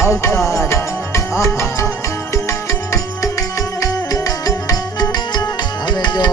અવતાર આહા હવે જો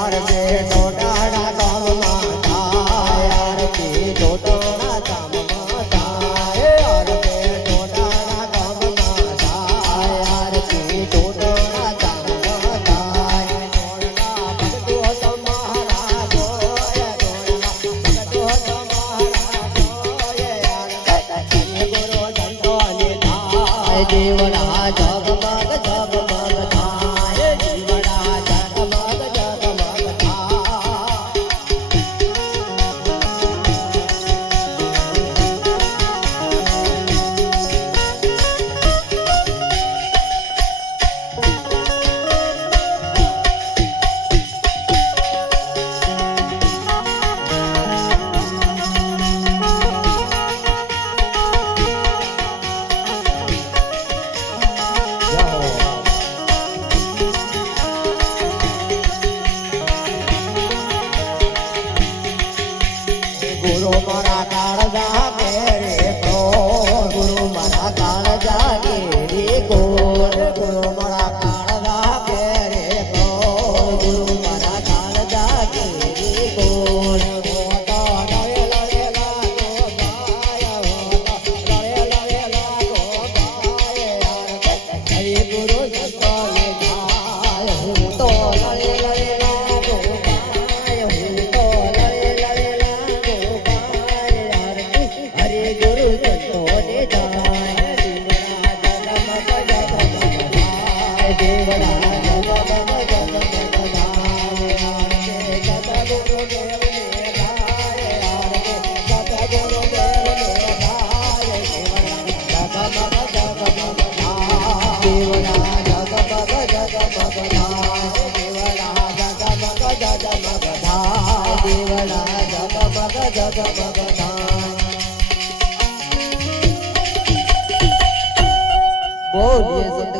આરતી ટોટાડા ગામમાં થાય આરતી ટોટા દેવડા જગમગ જગમગ થાય દેવડા જગમગ જગમગ ગુરુ મારા કાળજા કેરે કો ગુરુ મારા કાળજા કેરે કો ગુરુ મારા કાળજા કેરે કો ગુરુ મારા કાળજા કેરે કો તો લરે લરે લાગો ગાય હો તો લરે લરે લાગો ગાય હરે ગુરુ જતો લે ગાય હું તો લરે લરે લાગો ગાય હું તો લરે લરે લાગો હરે ગુરુ જતો ને જાય દેવડા જગમગ જગમગ થાય સતગુરુ દેવ ને ગાય સતગુરુ દેવ ને ગાય દેવડા જગમગ જગમગ થાય દેવડા જગમગ જગમગ થાય દેવડા જગમગ જગમગ થાય દેવડા જગમગ જગમગ થાય બોલીએ